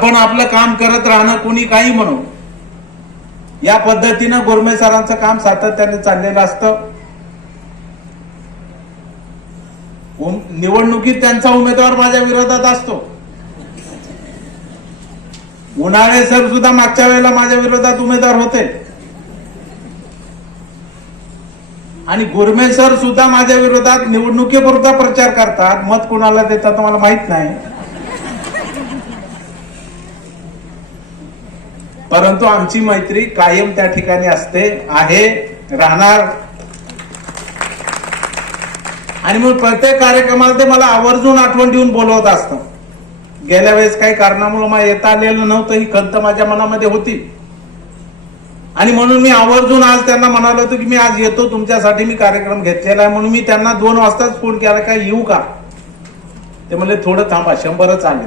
आपण आपलं काम करत राहणं कुणी काही म्हणू. या पद्धतीनं गोरमे सरांचं काम सातत्याने चाललेलं असतं. निवडणुकीत त्यांचा उमेदवार माझ्या विरोधात असतो. उन्हाळे सर सुद्धा मागच्या वेळेला माझ्या विरोधात उमेदवार होते. आणि गुरमे सर सुद्धा माझ्या विरोधात निवडणुकीपुरता प्रचार करतात. मत कुणाला देतात मला माहीत नाही. परंतु आमची मैत्री कायम त्या ठिकाणी असते आहे राहणार. आणि मग प्रत्येक कार्यक्रमाला ते मला आवर्जून आठवण देऊन बोलवत असतं. गेल्या वेळेस काही कारणामुळे मला येता आलेलं नव्हतं ही खंत माझ्या मनामध्ये होती. आणि म्हणून मी आवर्जून आज त्यांना म्हणालो होतो की मी आज येतो तुमच्यासाठी मी कार्यक्रम घेतलेला आहे म्हणून मी त्यांना दोन वाजताच फोन केला काय येऊ का? ते म्हणले थोडं थांबा शंभरच आले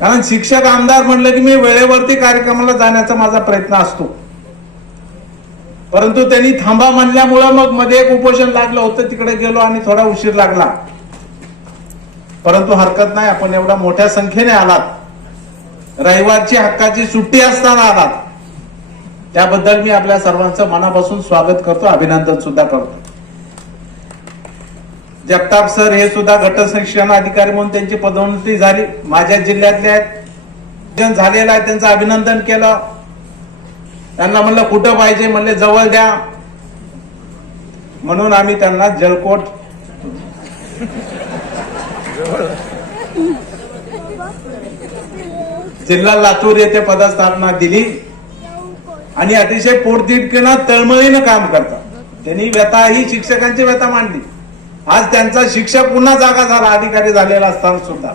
कारण शिक्षक आमदार म्हणलं की मी वेळेवरती कार्यक्रमाला जाण्याचा माझा प्रयत्न असतो. परंतु त्यांनी थांबा म्हणल्यामुळं मग मध्ये एक उपोषण लागलं होतं तिकडे गेलो आणि थोडा उशीर लागला. परंतु हरकत नाही आपण एवढ्या मोठ्या संख्येने आलात. रविवारची हक्काची सुट्टी असताना आलात. त्याबद्दल मी आपल्या सर्वांचं मनापासून स्वागत करतो अभिनंदन सुद्धा करतो. जगताप सर हे सुद्धा गट शिक्षण अधिकारी म्हणून त्यांची पदोन्नती झाली. माझ्या जिल्ह्यातले आहेत जण झालेलं आहे त्यांचं अभिनंदन केलं. त्यांना म्हणलं कुठं पाहिजे? म्हणले जवळ द्या. म्हणून आम्ही त्यांना जलकोट जिल्हा लातूर येथे पदस्थापना दिली. आणि अतिशय पोटतिडकीनं तळमळीनं काम करतात. त्यांनी व्यथा ही शिक्षकांची व्यथा मांडली. आज त्यांचा शिक्षक पुन्हा जागा झाला अधिकारी झालेला असताना सुद्धा.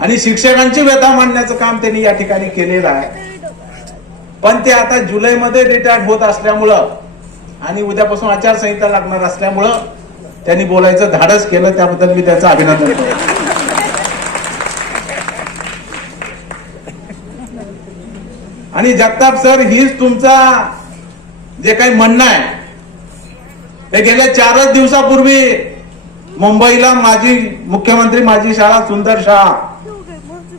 आणि शिक्षकांची व्यथा मांडण्याचं काम त्यांनी या ठिकाणी केलेलं आहे. पण ते आता जुलैमध्ये रिटायर्ड होत असल्यामुळं आणि उद्यापासून आचारसंहिता लागणार असल्यामुळं त्यांनी बोलायचं धाडस केलं त्याबद्दल मी त्याचं अभिनंदन करतो. आणि जगताप सर हीच तुमचा जे काही म्हणणं आहे हे गेल्या चारच दिवसापूर्वी मुंबईला माजी मुख्यमंत्री माझी शाळा सुंदर शाळा.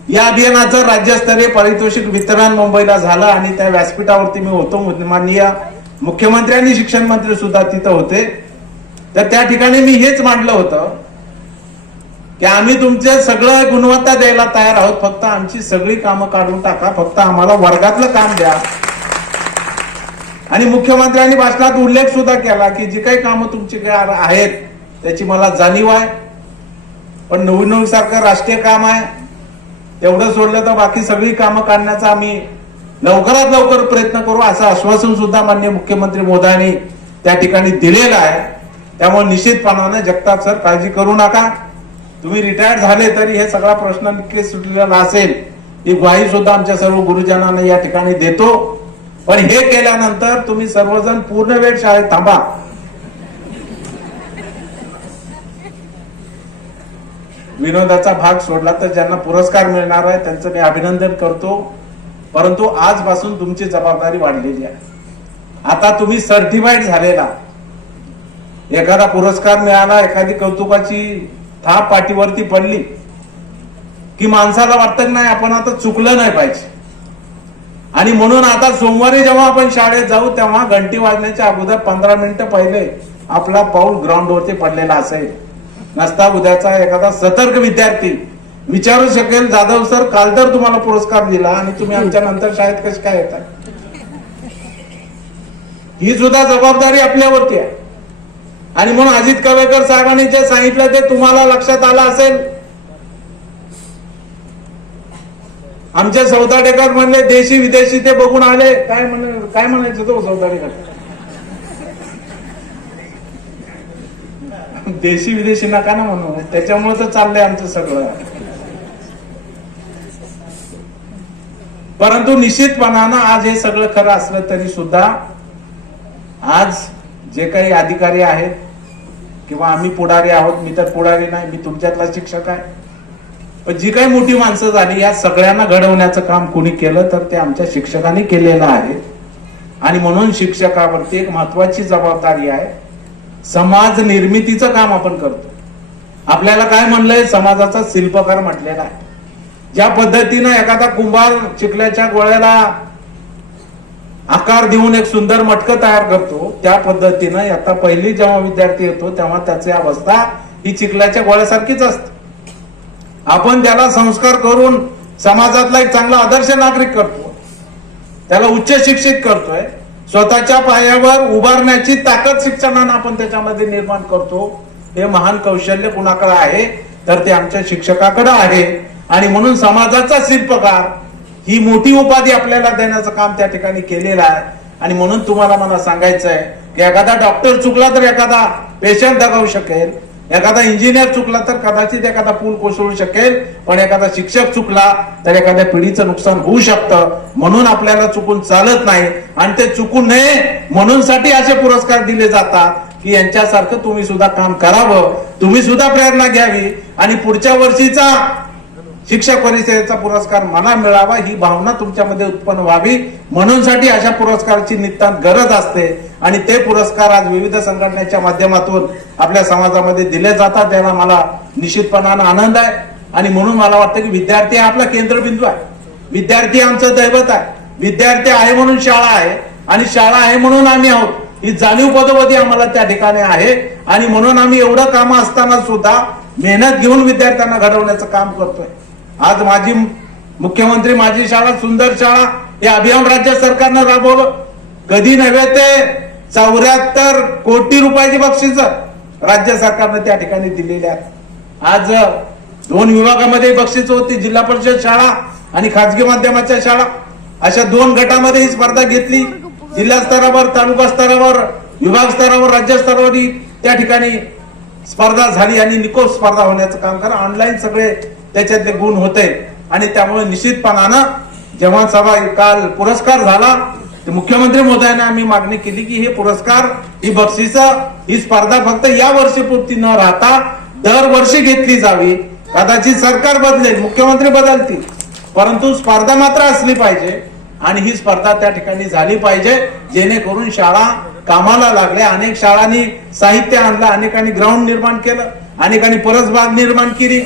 या अभियानाचं राज्यस्तरीय पारितोषिक वितरण मुंबईला झालं आणि त्या व्यासपीठावरती मी होतो. माननीय मुख्यमंत्री आणि शिक्षण मंत्री सुद्धा तिथं होते. तर त्या ठिकाणी मी हेच मांडलं होतं की आम्ही तुमचे सगळं गुणवत्ता द्यायला तयार आहोत. फक्त आमची सगळी कामं काढून टाका. फक्त आम्हाला वर्गातलं काम द्या. आणि मुख्यमंत्र्यांनी भाषणात उल्लेख सुद्धा केला की जी काही कामं तुमची काय आहेत त्याची मला जाणीव आहे. पण नवीन सारखं राष्ट्रीय काम आहे. तेवढं सोडलं तर बाकी सगळी कामं काढण्याचा आम्ही लवकरात लवकर प्रयत्न करू असं आश्वासन सुद्धा मान्य मुख्यमंत्री मोदयांनी त्या ठिकाणी दिलेलं आहे. त्यामुळे निश्चितपणाने जगताप सर काळजी करू नका. तुम्ही रिटायर्ड झाले तरी हे सगळा प्रश्न नक्की सुटलेला असेल. ही ग्वाही सुद्धा आमच्या सर्व गुरुजनांना या ठिकाणी देतो. पण हे केल्यानंतर तुम्ही सर्वजण पूर्ण वेळ शाळेत थांबा. विनोदाचा भाग सोडला तर ज्यांना पुरस्कार मिळणार आहे त्यांचं मी अभिनंदन करतो. परंतु आजपासून तुमची जबाबदारी वाढलेली आहे. आता तुम्ही सर्टिफाईड झालेला. एखादा पुरस्कार मिळाला एखादी कौतुकाची थाप पाठीवरती पडली की माणसाला वाटत नाही आपण आता चुकलं नाही पाहिजे. आणि म्हणून आता सोमवारी जेव्हा आपण शाळेत जाऊ तेव्हा घंटी वाजण्याच्या अगोदर पंधरा मिनिटं पहिले आपला पाऊल ग्राउंडवरती पडलेला असेल. नसता उद्याचा एखादा सतर्क विद्यार्थी. विचारू शकेल जाधव सर काल तर तुम्हाला पुरस्कार दिला आणि तुम्ही आमच्या नंतर शाळेत कशी काय येतात ही सुद्धा जबाबदारी आपल्यावरती आहे. आणि म्हणून अजित कवेकर साहेबांनी जे सांगितलं ते तुम्हाला लक्षात आलं असेल. आमच्या सौदाडेकर म्हणले देशी विदेशी ते बघून आले. काय म्हण काय म्हणायचं तो सौदाडेकर? देशी विदेशी नका ना म्हणू. त्याच्यामुळे तर चाललंय आमचं सगळं. परंतु निश्चितपणानं आज हे सगळं खरं असलं तरी सुद्धा आज जे काही अधिकारी आहेत किंवा आम्ही पुढारी आहोत मी तर पुढारी नाही मी तुमच्यातला शिक्षक आहे. पण जी काही मोठी माणसं झाली या सगळ्यांना घडवण्याचं काम कोणी केलं तर ते आमच्या शिक्षकांनी केलेलं आहे. आणि म्हणून शिक्षकावरती एक महत्वाची जबाबदारी आहे. समाज निर्मितीचं काम आपण करतो. आपल्याला काय म्हणलंय? समाजाचा शिल्पकार म्हटलेला आहे. ज्या पद्धतीनं एखादा कुंभार चिखल्याच्या गोळ्याला आकार देऊन एक सुंदर मटकं तयार करतो त्या पद्धतीनं आता पहिली जेव्हा विद्यार्थी येतो तेव्हा त्याची अवस्था ही चिखल्याच्या गोळ्यासारखीच असते. आपण त्याला संस्कार करून समाजातला एक चांगला आदर्श नागरिक करतो. त्याला उच्च शिक्षित करतोय. स्वतःच्या पायावर उभारण्याची ताकद शिक्षणानं आपण त्याच्यामध्ये निर्माण करतो. हे महान कौशल्य कुणाकडे आहे? तर ते आमच्या शिक्षकाकडे आहे. आणि म्हणून समाजाचा शिल्पकार ही मोठी उपाधी आपल्याला देण्याचं काम त्या ठिकाणी केलेलं आहे. आणि म्हणून तुम्हाला मला सांगायचं आहे की एखादा डॉक्टर चुकला तर एखादा पेशंट दगावू शकेल. एखादा इंजिनियर चुकला तर कदाचित एखादा पूल कोसळू शकेल पण एखादा शिक्षक चुकला तर एखाद्या पिढीचं नुकसान होऊ शकतं. म्हणून आपल्याला चुकून चालत नाही आणि ते चुकू नये म्हणून साठी असे पुरस्कार दिले जातात की यांच्यासारखं तुम्ही सुद्धा काम करावं. तुम्ही सुद्धा प्रेरणा घ्यावी आणि पुढच्या वर्षीचा शिक्षक परिषदेचा पुरस्कार मला मिळावा ही भावना तुमच्यामध्ये उत्पन्न व्हावी. म्हणून साठी अशा पुरस्काराची नितांत गरज असते. आणि ते पुरस्कार आज विविध संघटनेच्या माध्यमातून आपल्या समाजामध्ये दिले जातात त्याला मला निश्चितपणानं आनंद आहे. आणि म्हणून मला वाटतं की विद्यार्थी आपला केंद्रबिंदू आहे. विद्यार्थी आमचं दैवत आहे. विद्यार्थी आहे म्हणून शाळा आहे. आणि शाळा आहे म्हणून आम्ही आहोत. ही जाणीव पदोपदी आम्हाला त्या ठिकाणी आहे. आणि म्हणून आम्ही एवढं काम असताना सुद्धा मेहनत घेऊन विद्यार्थ्यांना घडवण्याचं काम करतोय. आज माझी मुख्यमंत्री माझी शाळा सुंदर शाळा हे अभियान राज्य सरकारनं राबवलं. कधी नव्हे ते चौऱ्याहत्तर कोटी रुपयाची बक्षीस राज्य सरकारनं त्या ठिकाणी दिलेली आहेत. आज दोन विभागामध्ये बक्षीस होती जिल्हा परिषद शाळा आणि खाजगी माध्यमाच्या शाळा. अशा दोन गटामध्ये ही स्पर्धा घेतली. जिल्हा स्तरावर तालुका स्तरावर विभाग स्तरावर राज्य स्तरावर त्या ठिकाणी स्पर्धा झाली आणि निकोप स्पर्धा होण्याचं काम करा. ऑनलाईन सगळे त्याच्यातले गुण होते. आणि त्यामुळे निश्चितपणानं जेव्हा सभा काल पुरस्कार झाला मुख्यमंत्री महोदयाने आम्ही मागणी केली की हे पुरस्कार ही बक्षिस ही स्पर्धा फक्त या वर्षीपुरती न राहता दरवर्षी घेतली जावी. कदाचित सरकार बदलेल मुख्यमंत्री बदलतील. परंतु स्पर्धा मात्र असली पाहिजे आणि ही स्पर्धा त्या ठिकाणी झाली पाहिजे. जेणेकरून शाळा कामाला लागल्या. अनेक शाळांनी साहित्य आणलं अनेकांनी ग्राउंड निर्माण केलं अनेकांनी परसबाग निर्माण केली.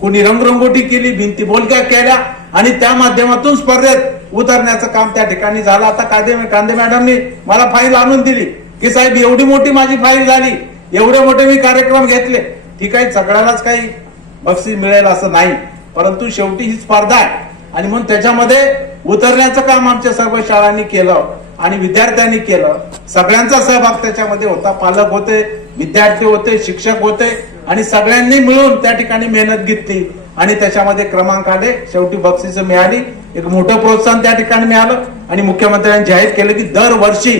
कुणी रंगरंगोटी केली भिंती बोलक्या केल्या आणि त्या माध्यमातून स्पर्धेत उतरण्याचं काम त्या ठिकाणी झालं. आता कायदे कांदे मॅडमनी मला फाईल आणून दिली. की साहेब एवढी मोठी माझी फाईल झाली. एवढे मोठे मी कार्यक्रम घेतले. ठीक आहे सगळ्यालाच काही बक्षीस मिळेल असं नाही. परंतु शेवटी ही स्पर्धा आहे. आणि म्हणून त्याच्यामध्ये उतरण्याचं काम आमच्या सर्व शाळांनी केलं आणि विद्यार्थ्यांनी केलं. सगळ्यांचा सहभाग त्याच्यामध्ये होता. पालक होते विद्यार्थी होते शिक्षक होते आणि सगळ्यांनी मिळून त्या ठिकाणी मेहनत घेतली. आणि त्याच्यामध्ये क्रमांक आले शेवटी बक्षिस मिळाली. एक मोठं प्रोत्साहन त्या ठिकाणी मिळालं. आणि मुख्यमंत्र्यांनी जाहीर केलं की दरवर्षी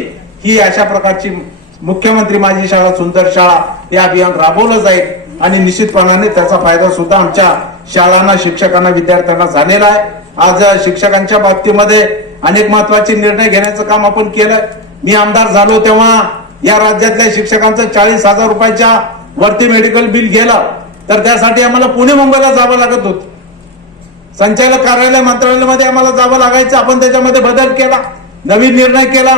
ही अशा प्रकारची मुख्यमंत्री माझी शाळा सुंदर शाळा हे अभियान राबवलं जाईल. आणि निश्चितपणाने त्याचा फायदा सुद्धा आमच्या शाळांना शिक्षकांना विद्यार्थ्यांना झालेला आहे. आज शिक्षकांच्या बाबतीमध्ये अनेक महत्त्वाचे निर्णय घेण्याचं काम आपण केलं. मी आमदार झालो तेव्हा या राज्यातल्या शिक्षकांचं चाळीस हजार रुपयाच्या वरती मेडिकल बिल गेलं. तर त्यासाठी आम्हाला पुणे मुंबईला जावं लागत होतं. संचालक कार्यालय मंत्रालयामध्ये आम्हाला जावं लागायचं. आपण त्याच्यामध्ये बदल केला नवीन निर्णय केला.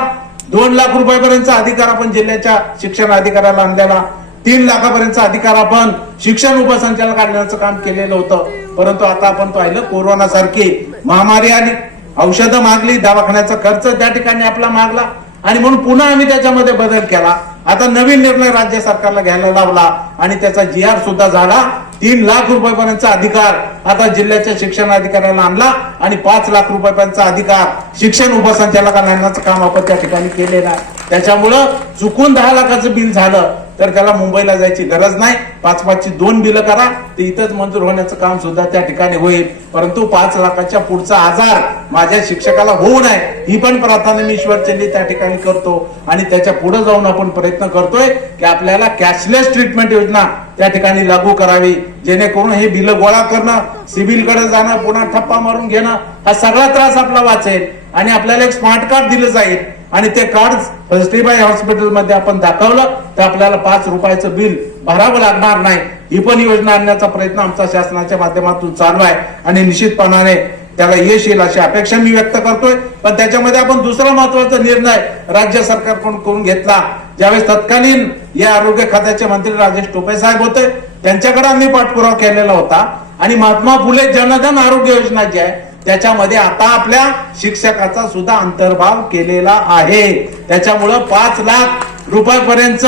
दोन लाख रुपयापर्यंतचा अधिकार आपण जिल्ह्याच्या शिक्षण अधिकाऱ्याला आणलेला. तीन लाखापर्यंतचा अधिकार आपण शिक्षण उपसंचालक आणण्याचं काम केलेलं होतं. परंतु आता आपण पाहिलं कोरोना सारखी महामारी आली. औषधं मागली दवाखान्याचा खर्च त्या ठिकाणी आपला मागला. आणि म्हणून पुन्हा आम्ही त्याच्यामध्ये बदल केला. आता नवीन निर्णय राज्य सरकारला घ्यायला लावला आणि त्याचा जी आर सुद्धा झाला. तीन लाख रुपयापर्यंतचा अधिकार आता जिल्ह्याच्या शिक्षण अधिकाऱ्याला आणला आणि पाच लाख रुपयापर्यंतचा अधिकार शिक्षण उपसंचालकांना आणण्याचं काम आपण त्या ठिकाणी केलेलं आहे. त्याच्यामुळं चुकून दहा लाखाचं बिल झालं. तर त्याला मुंबईला जायची गरज नाही. पाच पाचची दोन बिलं करा. ते इथंच मंजूर होण्याचं काम सुद्धा त्या ठिकाणी होईल. परंतु पाच लाखाच्या पुढचा आजार माझ्या शिक्षकाला होऊ नये. ही पण प्रार्थना मी ईश्वरचंदी त्या ठिकाणी करतो. आणि त्याच्या पुढे जाऊन आपण प्रयत्न करतोय की आपल्याला कॅशलेस ट्रीटमेंट योजना त्या ठिकाणी लागू करावी. जेणेकरून हे बिल गोळा करणं सिव्हिलकडे जाणं पुन्हा ठप्पा मारून घेणं हा सगळा त्रास आपला वाचेल. आणि आपल्याला एक स्मार्ट कार्ड दिलं जाईल. आणि ते कार्ड फर्स्टीबाई हॉस्पिटलमध्ये आपण दाखवलं तर आपल्याला पाच रुपयाचं बिल भरावं लागणार नाही. ही पण योजना आणण्याचा प्रयत्न आमचा शासनाच्या माध्यमातून चालू आहे. आणि निश्चितपणाने त्याला यश येईल अशी अपेक्षा मी व्यक्त करतोय. पण त्याच्यामध्ये आपण दुसरा महत्त्वाचा निर्णय राज्य सरकारकडून करून घेतला. ज्यावेळेस तत्कालीन या आरोग्य खात्याचे मंत्री राजेश टोपे साहेब होते त्यांच्याकडे आम्ही पाठपुरावा केलेला होता. आणि महात्मा फुले जनधन आरोग्य योजना जी आहे त्याच्यामध्ये आता आपल्या शिक्षकाचा सुद्धा अंतर्भाव केलेला आहे. त्याच्यामुळं पाच लाख रुपयापर्यंत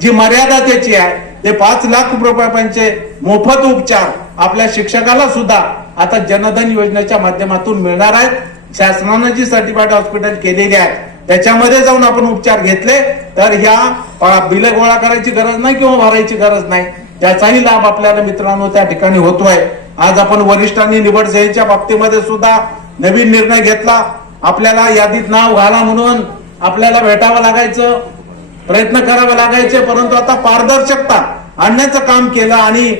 जी मर्यादा त्याची आहे ते पाच लाख रुपयापर्यंतचे मोफत उपचार आपल्या शिक्षकाला सुद्धा आता जनधन योजनेच्या माध्यमातून मिळणार आहेत. शासनानं जी सर्टिफाईड हॉस्पिटल केलेली आहे त्याच्यामध्ये जाऊन आपण उपचार घेतले तर ह्या बिल गोळा करायची गरज नाही किंवा भरायची गरज नाही. त्याचाही लाभ आपल्याला मित्रांनो त्या ठिकाणी होतोय. आज आपण वरिष्ठांनी निवड सेवेच्या बाबतीमध्ये सुद्धा नवीन निर्णय घेतला. आपल्याला यादीत नाव घाला म्हणून आपल्याला भेटावं लागायचं प्रयत्न करावे लागायचे परंतु आता पारदर्शकता आणण्याचं काम केलं आणि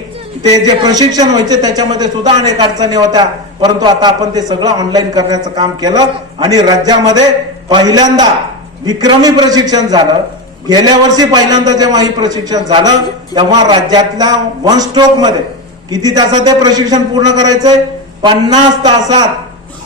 ते जे प्रशिक्षण व्हायचे त्याच्यामध्ये सुद्धा अनेक अडचणी होत्या. परंतु आता आपण ते सगळं ऑनलाईन करण्याचं काम केलं आणि राज्यामध्ये पहिल्यांदा विक्रमी प्रशिक्षण झालं. गेल्या वर्षी पहिल्यांदा जेव्हा ही प्रशिक्षण झालं तेव्हा राज्यातल्या वन स्ट्रोकमध्ये किती तासात ते प्रशिक्षण पूर्ण करायचंय? पन्नास तासात.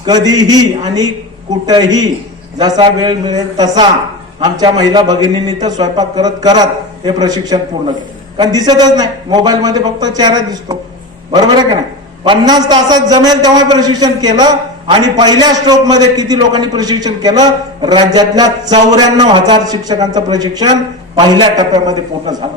कधीही आणि कुठेही. जसा वेळ मिळेल तसा. आमच्या महिला भगिनींनी तर स्वयंपाक करत करत हे प्रशिक्षण पूर्ण केलं. कारण दिसतच नाही. मोबाईल मध्ये फक्त चेहरा दिसतो. बरोबर आहे का नाही? पन्नास तासात जमेल तेव्हा प्रशिक्षण केलं आणि पहिल्या स्ट्रोकमध्ये किती लोकांनी प्रशिक्षण केलं? राज्यातल्या चौऱ्याण्णव हजार शिक्षकांचं प्रशिक्षण पहिल्या टप्प्यामध्ये पूर्ण झालं.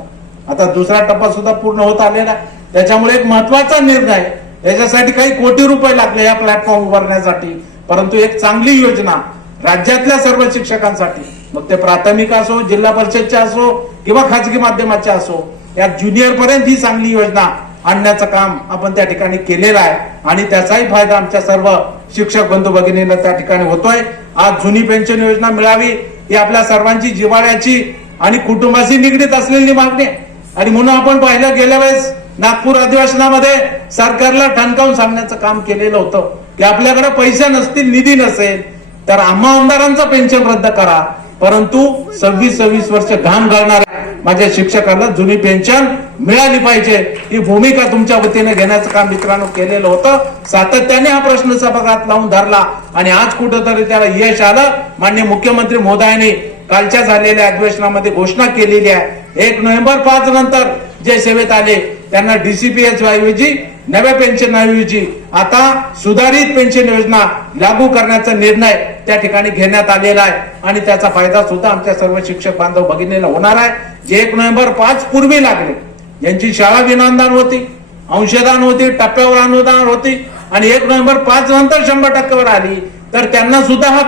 आता दुसरा टप्पा सुद्धा पूर्ण होत आलेला आहे. त्याच्यामुळे एक महत्त्वाचा निर्णय याच्यासाठी काही कोटी रुपये लागले या प्लॅटफॉर्म उभारण्यासाठी. परंतु एक चांगली योजना राज्यातल्या सर्व शिक्षकांसाठी. मग ते प्राथमिक असो जिल्हा परिषदचे असो किंवा खाजगी माध्यमाचे असो या ज्युनियर पर्यंत ही चांगली योजना आणण्याचं काम आपण त्या ठिकाणी केलेलं आहे. आणि त्याचाही फायदा आमच्या सर्व शिक्षक बंधू भगिनींना त्या ठिकाणी होतोय. आज जुनी पेन्शन योजना मिळावी ही आपल्या सर्वांची जिव्हाळ्याची आणि कुटुंबाशी निगडीत असलेली मागणी आहे. आणि म्हणून आपण पाहिलं गेल्या वेळेस नागपूर अधिवेशनामध्ये सरकारला ठणकावून सांगण्याचं काम केलेलं होतं. की आपल्याकडे पैसे नसतील निधी नसेल तर आम्हा आमदारांचं पेन्शन रद्द करा. परंतु सव्वीस सव्वीस वर्ष घाम घालणाऱ्या माझ्या शिक्षकाला जुनी पेन्शन मिळाली पाहिजे. ही भूमिका तुमच्या वतीने घेण्याचं काम मित्रांनो केलेलं होतं. सातत्याने हा प्रश्न सभागृहात लावून धरला आणि आज कुठंतरी त्याला यश आलं. मान्य मुख्यमंत्री मोदयांनी कालच्या झालेल्या अधिवेशनामध्ये घोषणा केलेली आहे. एक नोव्हेंबर पाच नंतर जे सेवेत आले त्यांना डीसीपीएच ऐवजी नव्या पेन्शन ऐवजी आता सुधारित पेन्शन योजना लागू करण्याचा निर्णय त्या ठिकाणी घेण्यात आलेला आहे. आणि त्याचा फायदा सुद्धा आमच्या सर्व शिक्षक बांधव भगिनीला होणार आहे. जे एक नोव्हेंबर पाच पूर्वी लागले ज्यांची शाळा विनादान होती अंशदान होती टप्प्यावर अनुदान होती आणि एक नोव्हेंबर पाच नंतर शंभर टक्क्यावर आली तर त्यांना सुद्धा हा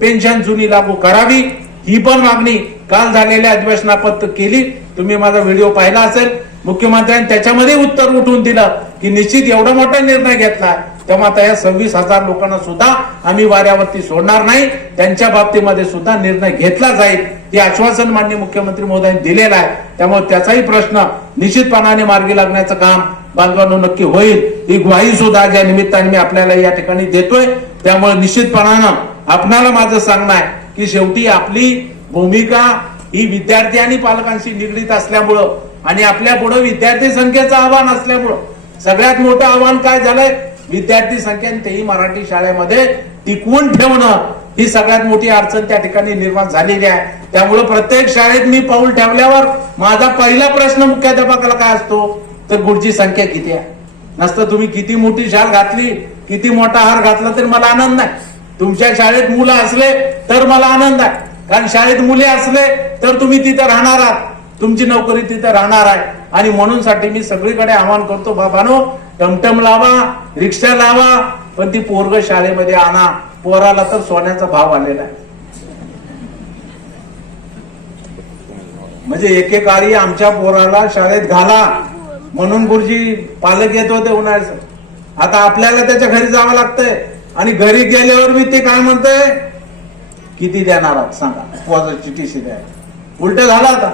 पेन्शन जुनी लागू करावी ही पण मागणी काल झालेल्या अधिवेशनापत्र केली. तुम्ही माझा व्हिडिओ पाहिला असेल. मुख्यमंत्र्यांनी त्याच्यामध्ये उत्तर उठवून दिलं की निश्चित एवढा मोठा निर्णय घेतला तेव्हा आता या सव्वीस हजार लोकांना सुद्धा आम्ही वाऱ्यावरती सोडणार नाही. त्यांच्या बाबतीमध्ये सुद्धा निर्णय घेतला जाईल. हे आश्वासन मान्य मुख्यमंत्री मोदयांनी दिलेलं आहे. त्यामुळे त्याचाही प्रश्न निश्चितपणाने मार्गी लागण्याचं काम बांधवांनो नक्की होईल. ही ग्वाही सुद्धा ज्या निमित्ताने मी आपल्याला या ठिकाणी देतोय. त्यामुळे निश्चितपणानं आपणाला माझं सांगणं आहे की शेवटी आपली भूमिका ही विद्यार्थी आणि पालकांशी निगडीत असल्यामुळं आणि आपल्या पुढे विद्यार्थी संख्येचं आव्हान असल्यामुळं. सगळ्यात मोठं आव्हान काय झालंय? विद्यार्थी संख्या आणि तेही मराठी शाळेमध्ये टिकवून ठेवणं ही सगळ्यात मोठी अडचण त्या ठिकाणी निर्माण झालेली आहे. त्यामुळे प्रत्येक शाळेत मी पाऊल ठेवल्यावर माझा पहिला प्रश्न मुख्याध्यापकाला काय असतो? तर गुडची संख्या किती आहे? नसतं तुम्ही किती मोठी शाळ घातली किती मोठा हार घातला तरी मला आनंद नाही. तुमच्या शाळेत मुलं असले तर मला आनंद आहे कारण शाळेत मुले असले तर तुम्ही तिथं राहणार आहात. तुमची नोकरी तिथं राहणार आहे. आणि म्हणून साठी मी सगळीकडे आवाहन करतो बाबानो टमटम लावा रिक्षा लावा पण ती पोरग शाळेमध्ये आणा. पोराला तर सोन्याचा भाव आलेला आहे. म्हणजे एकेकाळी आमच्या पोराला शाळेत घाला. म्हणून गुरुजी पालक येत होते उन्हाळ्याचं. आता आपल्याला त्याच्या घरी जावं लागतंय. आणि घरी गेल्यावर मी ते काय म्हणतोय? किती देणार आहात? सांगा. पोराची टीसी द्या. उलट झाला आता.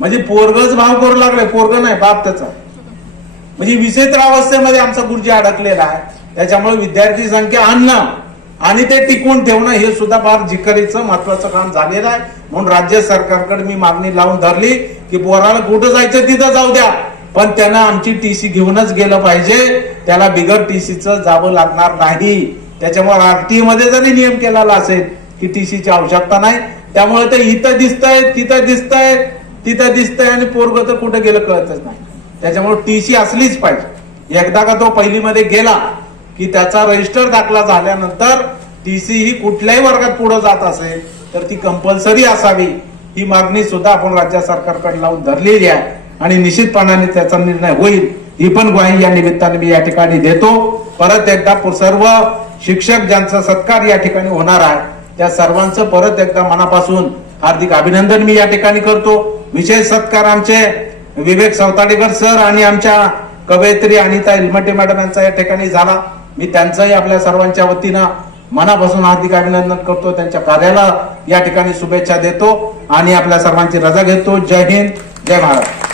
म्हणजे पोरगच भाव करू लागले. पोरग नाही बाप त्याचा. म्हणजे विचित्र अवस्थेमध्ये आमचा गुरुजी अडकलेला आहे. त्याच्यामुळे विद्यार्थी संख्या आणणं आणि ते टिकवून ठेवणं हे सुद्धा फार जिकरीचं महत्वाचं काम झालेलं आहे. म्हणून राज्य सरकारकडे मी मागणी लावून धरली की पोराला कुठं जायचं तिथं जाऊ द्या. पण त्यानं आमची टीसी घेऊनच गेलं पाहिजे. त्याला बिगर टीसीचं जावं लागणार नाही. त्याच्यामुळे आरटीए मध्ये जरी नियम केलेला असेल की टीसीची आवश्यकता नाही. त्यामुळे ते इथं दिसतंय तिथं दिसतंय तिथं दिसतंय आणि पोरग तर कुठं गेलं कळतच नाही. त्याच्यामुळे टीसी असलीच पाहिजे. एकदा का तो पहिलीमध्ये गेला की त्याचा रजिस्टर दाखला झाल्यानंतर टीसी ही कुठल्याही वर्गात पुढे जात असेल तर ती कंपल्सरी असावी. ही मागणी सुद्धा आपण राज्य सरकारकडे लावून धरलेली आहे आणि निश्चितपणाने त्याचा निर्णय होईल. ही पण ग्वाही या निमित्ताने मी या ठिकाणी देतो. परत एकदा सर्व शिक्षक ज्यांचा सत्कार या ठिकाणी होणार आहे त्या सर्वांचं परत एकदा मनापासून हार्दिक अभिनंदन मी या ठिकाणी करतो. विशेष सत्कार आमचे विवेक सवताडेकर सर आणि आमच्या कवयित्री अनिता इलमटे मॅडम यांचा या ठिकाणी झाला. मी त्यांचंही आपल्या सर्वांच्या वतीनं मनापासून हार्दिक अभिनंदन करतो. त्यांच्या कार्याला या ठिकाणी शुभेच्छा देतो आणि आपल्या सर्वांची रजा घेतो. जय हिंद जय महाराष्ट्र